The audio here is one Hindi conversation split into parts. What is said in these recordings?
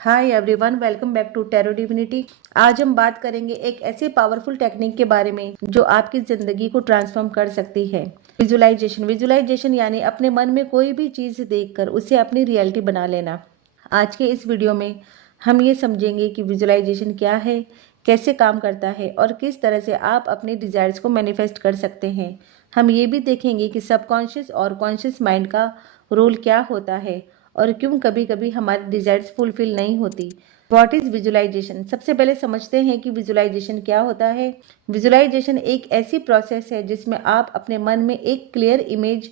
Hi everyone, welcome back to Tarot Divinity. आज हम बात करेंगे एक ऐसे पावरफुल टेक्निक के बारे में जो आपकी ज़िंदगी को ट्रांसफॉर्म कर सकती है। विजुलाइजेशन यानी अपने मन में कोई भी चीज़ देखकर उसे अपनी रियलिटी बना लेना। आज के इस वीडियो में हम ये समझेंगे कि विजुलाइजेशन क्या है, कैसे काम करता है और किस तरह से आप अपने डिज़ायर्स को मैनिफेस्ट कर सकते हैं। हम ये भी देखेंगे कि सबकॉन्शियस और कॉन्शियस माइंड का रोल क्या होता है और क्यों कभी कभी हमारी डिज़ायर्स फुलफिल नहीं होती। What is visualisation? सबसे पहले समझते हैं कि विजुलाइजेशन क्या होता है। विजुलाइजेशन एक ऐसी प्रोसेस है जिसमें आप अपने मन में एक क्लियर इमेज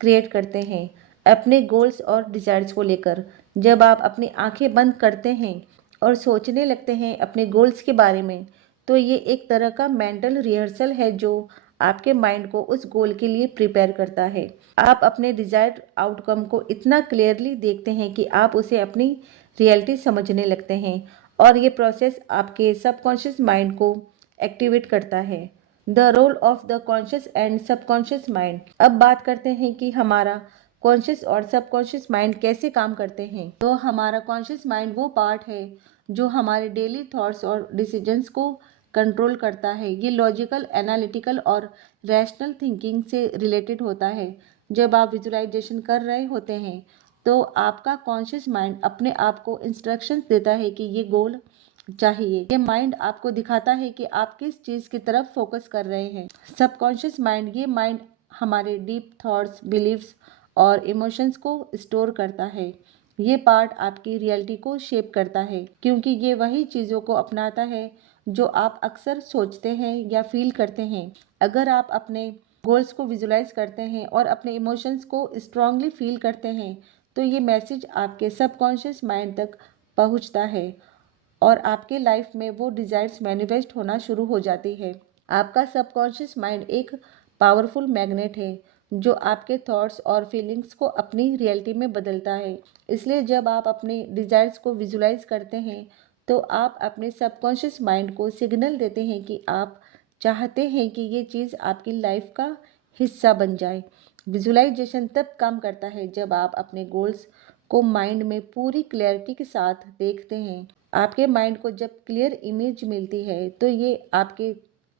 क्रिएट करते हैं अपने गोल्स और डिज़ायर्स को लेकर। जब आप अपनी आंखें बंद करते हैं और सोचने लगते हैं अपने गोल्स के बारे में, तो ये एक तरह का मेंटल रिहर्सल है जो आपके माइंड को उस गोल के लिए प्रिपेयर करता है। आप अपने डिजायर्ड आउटकम को इतना क्लियरली देखते हैं कि आप उसे अपनी रियलिटी समझने लगते हैं और ये प्रोसेस आपके सबकॉन्शियस माइंड को एक्टिवेट करता है। The role of the conscious and subconscious mind. अब बात करते हैं कि हमारा कॉन्शियस और सबकॉन्शियस माइंड कैसे काम करते हैं। तो हमारा कॉन्शियस माइंड वो पार्ट है जो हमारे डेली थॉट्स और डिसीजंस को कंट्रोल करता है। ये लॉजिकल, एनालिटिकल और रैशनल थिंकिंग से रिलेटेड होता है। जब आप विजुलाइजेशन कर रहे होते हैं तो आपका कॉन्शियस माइंड अपने आप को इंस्ट्रक्शंस देता है कि ये गोल चाहिए। ये माइंड आपको दिखाता है कि आप किस चीज़ की तरफ फोकस कर रहे हैं। सबकॉन्शियस माइंड, ये माइंड हमारे डीप थॉट्स, बिलीव्स और इमोशंस को स्टोर करता है। ये पार्ट आपकी रियलिटी को शेप करता है क्योंकि ये वही चीज़ों को अपनाता है जो आप अक्सर सोचते हैं या फील करते हैं। अगर आप अपने गोल्स को विजुलाइज करते हैं और अपने इमोशंस को स्ट्रांगली फील करते हैं तो ये मैसेज आपके सबकॉन्शियस माइंड तक पहुंचता है और आपके लाइफ में वो डिज़ायर्स मैनिफेस्ट होना शुरू हो जाती है। आपका सबकॉन्शियस माइंड एक पावरफुल मैग्नेट है जो आपके थॉट्स और फीलिंग्स को अपनी रियलिटी में बदलता है। इसलिए जब आप अपने डिज़ायर्स को विजुलाइज करते हैं तो आप अपने सबकॉन्शियस माइंड को सिग्नल देते हैं कि आप चाहते हैं कि ये चीज़ आपकी लाइफ का हिस्सा बन जाए। विजुलाइजेशन तब काम करता है जब आप अपने गोल्स को माइंड में पूरी क्लैरिटी के साथ देखते हैं। आपके माइंड को जब क्लियर इमेज मिलती है तो ये आपके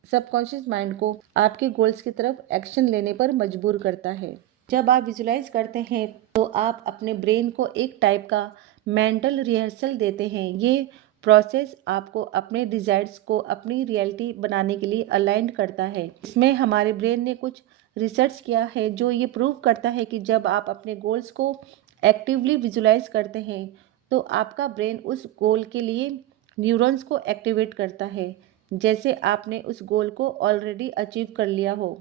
सबकॉन्शियस माइंड को आपके गोल्स की तरफ एक्शन लेने पर मजबूर करता है। जब आप विजुलाइज करते हैं तो आप अपने ब्रेन को एक टाइप का मेंटल रिहर्सल देते हैं। ये प्रोसेस आपको अपने डिज़ायर्स को अपनी रियलिटी बनाने के लिए अलाइन करता है। इसमें हमारे ब्रेन ने कुछ रिसर्च किया है जो ये प्रूव करता है कि जब आप अपने गोल्स को एक्टिवली विजुलाइज करते हैं तो आपका ब्रेन उस गोल के लिए न्यूरॉन्स को एक्टिवेट करता है जैसे आपने उस गोल को ऑलरेडी अचीव कर लिया हो।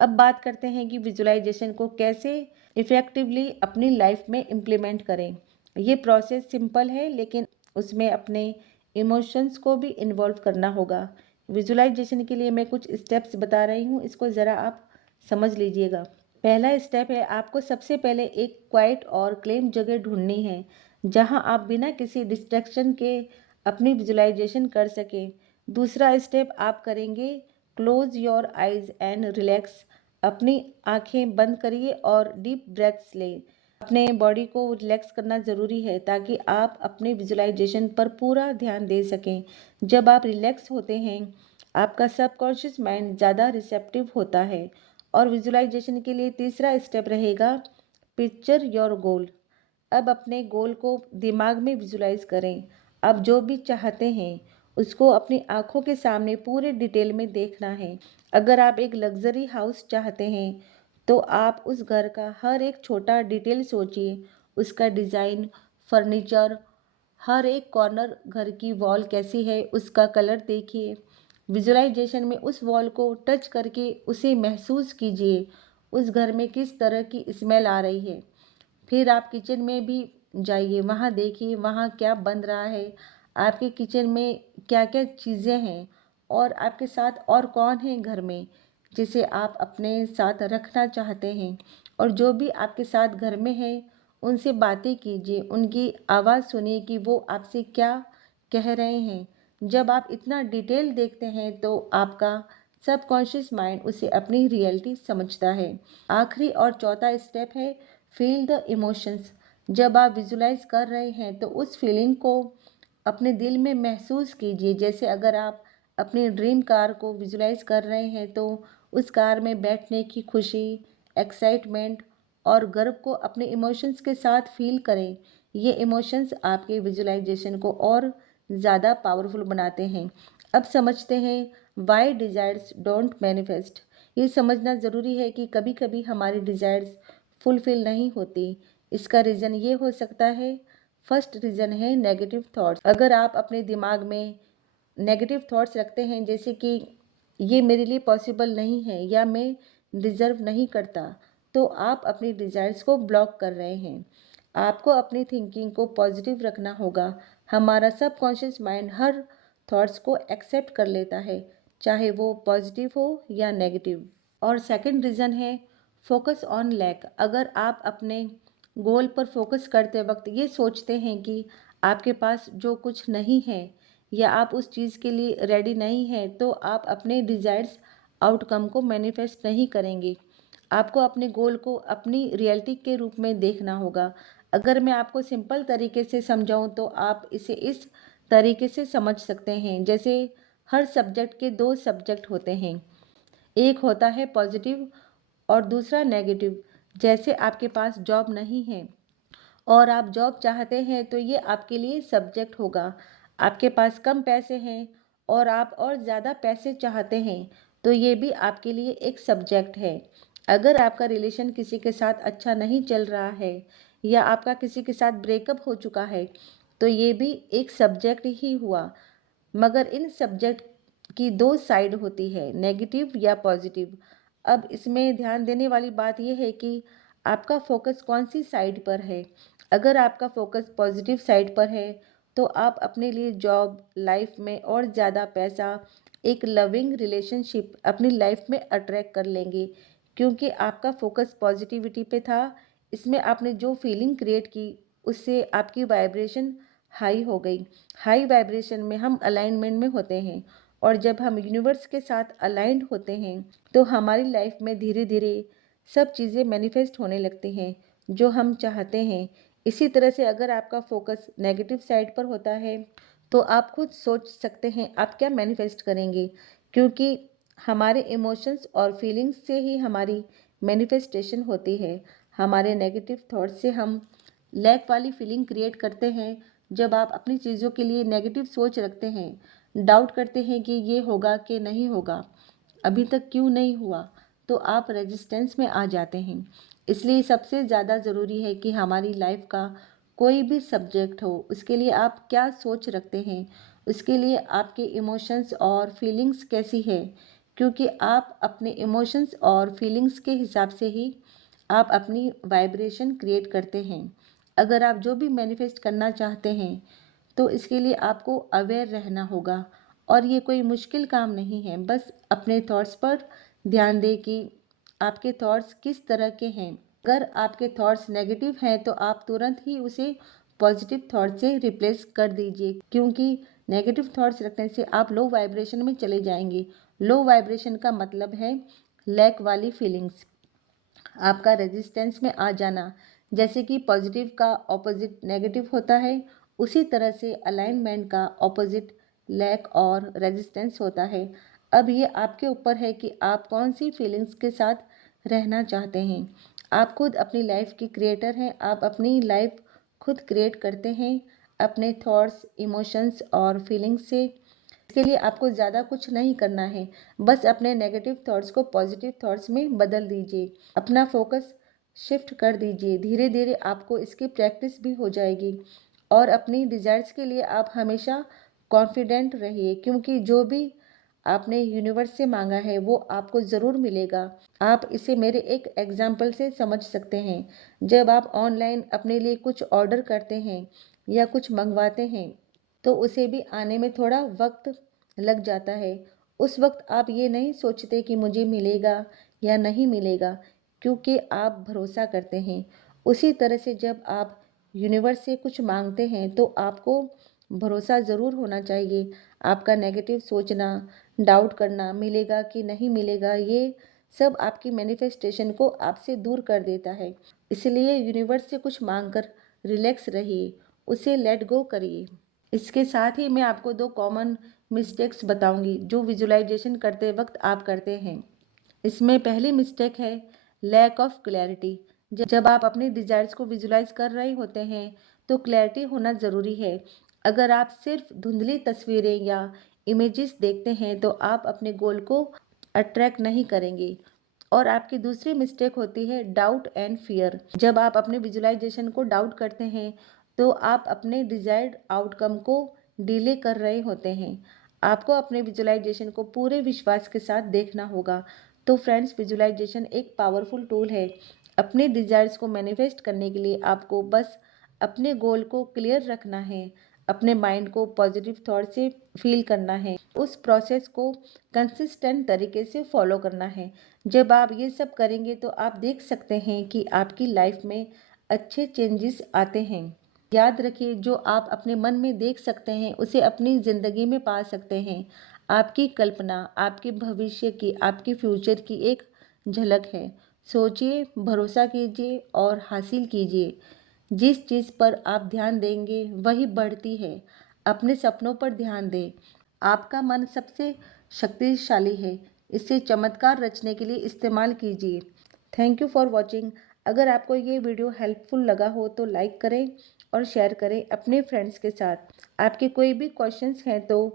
अब बात करते हैं कि विजुलाइजेशन को कैसे इफ़ेक्टिवली अपनी लाइफ में इम्प्लीमेंट करें। ये प्रोसेस सिंपल है लेकिन उसमें अपने इमोशंस को भी इन्वॉल्व करना होगा। विजुलाइजेशन के लिए मैं कुछ स्टेप्स बता रही हूँ, इसको ज़रा आप समझ लीजिएगा। पहला स्टेप है, आपको सबसे पहले एक क्वाइट और क्लेम जगह ढूंढनी है जहां आप बिना किसी डिस्ट्रैक्शन के अपनी विजुलाइजेशन कर सके। दूसरा स्टेप आप करेंगे, close your eyes and relax. अपनी आंखें बंद करिए और डीप ब्रेथ्स लें। अपने बॉडी को रिलैक्स करना ज़रूरी है ताकि आप अपने विजुलाइजेशन पर पूरा ध्यान दे सकें। जब आप रिलैक्स होते हैं आपका सबकॉन्शियस माइंड ज़्यादा रिसेप्टिव होता है। और विजुलाइजेशन के लिए तीसरा स्टेप रहेगा, पिक्चर योर गोल। अब अपने गोल को दिमाग में विजुलाइज करें। आप जो भी चाहते हैं उसको अपनी आंखों के सामने पूरे डिटेल में देखना है। अगर आप एक लग्जरी हाउस चाहते हैं तो आप उस घर का हर एक छोटा डिटेल सोचिए, उसका डिज़ाइन, फर्नीचर, हर एक कॉर्नर, घर की वॉल कैसी है, उसका कलर देखिए। विजुलाइजेशन में उस वॉल को टच करके उसे महसूस कीजिए, उस घर में किस तरह की स्मेल आ रही है। फिर आप किचन में भी जाइए, वहाँ देखिए वहाँ क्या बन रहा है, आपके किचन में क्या क्या चीज़ें हैं और आपके साथ और कौन है घर में जिसे आप अपने साथ रखना चाहते हैं। और जो भी आपके साथ घर में है उनसे बातें कीजिए, उनकी आवाज़ सुनिए कि वो आपसे क्या कह रहे हैं। जब आप इतना डिटेल देखते हैं तो आपका सबकॉन्शियस माइंड उसे अपनी रियलिटी समझता है। आखिरी और चौथा स्टेप है, फील द इमोशंस। जब आप विजुलाइज कर रहे हैं तो उस फीलिंग को अपने दिल में महसूस कीजिए। जैसे अगर आप अपनी ड्रीम कार को विजुलाइज कर रहे हैं तो उस कार में बैठने की खुशी, एक्साइटमेंट और गर्व को अपने इमोशंस के साथ फील करें। ये इमोशंस आपके विजुलाइजेशन को और ज़्यादा पावरफुल बनाते हैं। अब समझते हैं वाई डिज़ायर्स डोंट मैनिफेस्ट। ये समझना ज़रूरी है कि कभी कभी हमारी डिज़ायर्स फुलफिल नहीं होती। इसका रीज़न ये हो सकता है, फर्स्ट रीज़न है नेगेटिव थॉट्स। अगर आप अपने दिमाग में नेगेटिव थॉट्स रखते हैं जैसे कि ये मेरे लिए पॉसिबल नहीं है या मैं डिज़र्व नहीं करता, तो आप अपनी डिज़ायर्स को ब्लॉक कर रहे हैं। आपको अपनी थिंकिंग को पॉजिटिव रखना होगा। हमारा सबकॉन्शियस माइंड हर थॉट्स को एक्सेप्ट कर लेता है, चाहे वो पॉजिटिव हो या नेगेटिव। और सेकंड रीज़न है फोकस ऑन लैक। अगर आप अपने गोल पर फोकस करते वक्त ये सोचते हैं कि आपके पास जो कुछ नहीं है या आप उस चीज़ के लिए रेडी नहीं हैं, तो आप अपने डिज़ायर्स आउटकम को मैनिफेस्ट नहीं करेंगे। आपको अपने गोल को अपनी रियलिटी के रूप में देखना होगा। अगर मैं आपको सिंपल तरीके से समझाऊं तो आप इसे इस तरीके से समझ सकते हैं, जैसे हर सब्जेक्ट के दो सब्जेक्ट होते हैं, एक होता है पॉजिटिव और दूसरा नेगेटिव। जैसे आपके पास जॉब नहीं है और आप जॉब चाहते हैं तो ये आपके लिए सब्जेक्ट होगा। आपके पास कम पैसे हैं और आप और ज़्यादा पैसे चाहते हैं तो ये भी आपके लिए एक सब्जेक्ट है। अगर आपका रिलेशन किसी के साथ अच्छा नहीं चल रहा है या आपका किसी के साथ ब्रेकअप हो चुका है तो ये भी एक सब्जेक्ट ही हुआ। मगर इन सब्जेक्ट की दो साइड होती है, नेगेटिव या पॉजिटिव। अब इसमें ध्यान देने वाली बात यह है कि आपका फोकस कौन सी साइड पर है। अगर आपका फोकस पॉजिटिव साइड पर है तो आप अपने लिए जॉब, लाइफ में और ज़्यादा पैसा, एक लविंग रिलेशनशिप अपनी लाइफ में अट्रैक्ट कर लेंगे, क्योंकि आपका फोकस पॉजिटिविटी पे था। इसमें आपने जो फीलिंग क्रिएट की उससे आपकी वाइब्रेशन हाई हो गई। हाई वाइब्रेशन में हम अलाइनमेंट में होते हैं और जब हम यूनिवर्स के साथ अलाइंड होते हैं तो हमारी लाइफ में धीरे धीरे सब चीज़ें मैनिफेस्ट होने लगती हैं जो हम चाहते हैं। इसी तरह से अगर आपका फोकस नेगेटिव साइड पर होता है तो आप खुद सोच सकते हैं आप क्या मैनिफेस्ट करेंगे, क्योंकि हमारे इमोशंस और फीलिंग्स से ही हमारी मैनिफेस्टेशन होती है। हमारे नेगेटिव थॉट से हम लैक वाली फीलिंग क्रिएट करते हैं। जब आप अपनी चीज़ों के लिए नेगेटिव सोच रखते हैं, डाउट करते हैं कि ये होगा कि नहीं होगा, अभी तक क्यों नहीं हुआ, तो आप रेजिस्टेंस में आ जाते हैं। इसलिए सबसे ज़्यादा ज़रूरी है कि हमारी लाइफ का कोई भी सब्जेक्ट हो, उसके लिए आप क्या सोच रखते हैं, उसके लिए आपके इमोशंस और फीलिंग्स कैसी है, क्योंकि आप अपने इमोशंस और फीलिंग्स के हिसाब से ही आप अपनी वाइब्रेशन क्रिएट करते हैं। अगर आप जो भी मैनिफेस्ट करना चाहते हैं तो इसके लिए आपको अवेयर रहना होगा और ये कोई मुश्किल काम नहीं है। बस अपने थॉट्स पर ध्यान दें कि आपके थॉट्स किस तरह के हैं। अगर आपके थॉट्स नेगेटिव हैं तो आप तुरंत ही उसे पॉजिटिव थॉट से रिप्लेस कर दीजिए, क्योंकि नेगेटिव थॉट्स रखने से आप लो वाइब्रेशन में चले जाएंगे। लो वाइब्रेशन का मतलब है लैक वाली फीलिंग्स, आपका रेजिस्टेंस में आ जाना। जैसे कि पॉजिटिव का ऑपोजिट नेगेटिव होता है, उसी तरह से अलाइनमेंट का ऑपोजिट लैक और रेजिस्टेंस होता है। अब ये आपके ऊपर है कि आप कौन सी फीलिंग्स के साथ रहना चाहते हैं। आप खुद अपनी लाइफ की क्रिएटर हैं, आप अपनी लाइफ खुद क्रिएट करते हैं अपने थॉट्स, इमोशंस और फीलिंग्स से। इसके लिए आपको ज़्यादा कुछ नहीं करना है, बस अपने नेगेटिव थॉट्स को पॉजिटिव थॉट्स में बदल दीजिए, अपना फोकस शिफ्ट कर दीजिए। धीरे धीरे आपको इसकी प्रैक्टिस भी हो जाएगी और अपनी डिज़ायर्स के लिए आप हमेशा कॉन्फिडेंट रहिए, क्योंकि जो भी आपने यूनिवर्स से मांगा है वो आपको ज़रूर मिलेगा। आप इसे मेरे एक एग्जाम्पल से समझ सकते हैं। जब आप ऑनलाइन अपने लिए कुछ ऑर्डर करते हैं या कुछ मंगवाते हैं तो उसे भी आने में थोड़ा वक्त लग जाता है। उस वक्त आप ये नहीं सोचते कि मुझे मिलेगा या नहीं मिलेगा, क्योंकि आप भरोसा करते हैं। उसी तरह से जब आप यूनिवर्स से कुछ मांगते हैं तो आपको भरोसा ज़रूर होना चाहिए। आपका नेगेटिव सोचना, डाउट करना, मिलेगा कि नहीं मिलेगा, ये सब आपकी मैनिफेस्टेशन को आपसे दूर कर देता है। इसलिए यूनिवर्स से कुछ मांग कर रिलैक्स रहिए, उसे लेट गो करिए। इसके साथ ही मैं आपको 2 कॉमन मिस्टेक्स बताऊंगी जो विजुअलाइजेशन करते वक्त आप करते हैं। इसमें पहली मिस्टेक है लैक ऑफ क्लैरिटी। जब आप अपने डिज़ायर्स को विजुलाइज कर रहे होते हैं तो क्लैरिटी होना ज़रूरी है। अगर आप सिर्फ धुंधली तस्वीरें या इमेजेस देखते हैं तो आप अपने गोल को अट्रैक्ट नहीं करेंगे। और आपकी दूसरी मिस्टेक होती है डाउट एंड फियर। जब आप अपने विजुलाइजेशन को डाउट करते हैं तो आप अपने डिजायर्ड आउटकम को डिले कर रहे होते हैं। आपको अपने विजुलाइजेशन को पूरे विश्वास के साथ देखना होगा। तो फ्रेंड्स, विजुलाइजेशन एक पावरफुल टूल है। अपने डिजायर्स को मैनिफेस्ट करने के लिए आपको बस अपने गोल को क्लियर रखना है, अपने माइंड को पॉजिटिव थॉट से फील करना है, उस प्रोसेस को कंसिस्टेंट तरीके से फॉलो करना है। जब आप ये सब करेंगे तो आप देख सकते हैं कि आपकी लाइफ में अच्छे चेंजेस आते हैं। याद रखिए, जो आप अपने मन में देख सकते हैं उसे अपनी ज़िंदगी में पा सकते हैं। आपकी कल्पना आपके भविष्य की, आपके फ्यूचर की एक झलक है। सोचिए, भरोसा कीजिए और हासिल कीजिए। जिस चीज़ पर आप ध्यान देंगे वही बढ़ती है। अपने सपनों पर ध्यान दें। आपका मन सबसे शक्तिशाली है, इसे चमत्कार रचने के लिए इस्तेमाल कीजिए। Thank you for watching. अगर आपको ये वीडियो हेल्पफुल लगा हो तो लाइक करें और शेयर करें अपने फ्रेंड्स के साथ। आपके कोई भी क्वेश्चंस हैं तो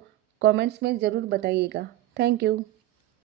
कमेंट्स में ज़रूर बताइएगा। Thank you.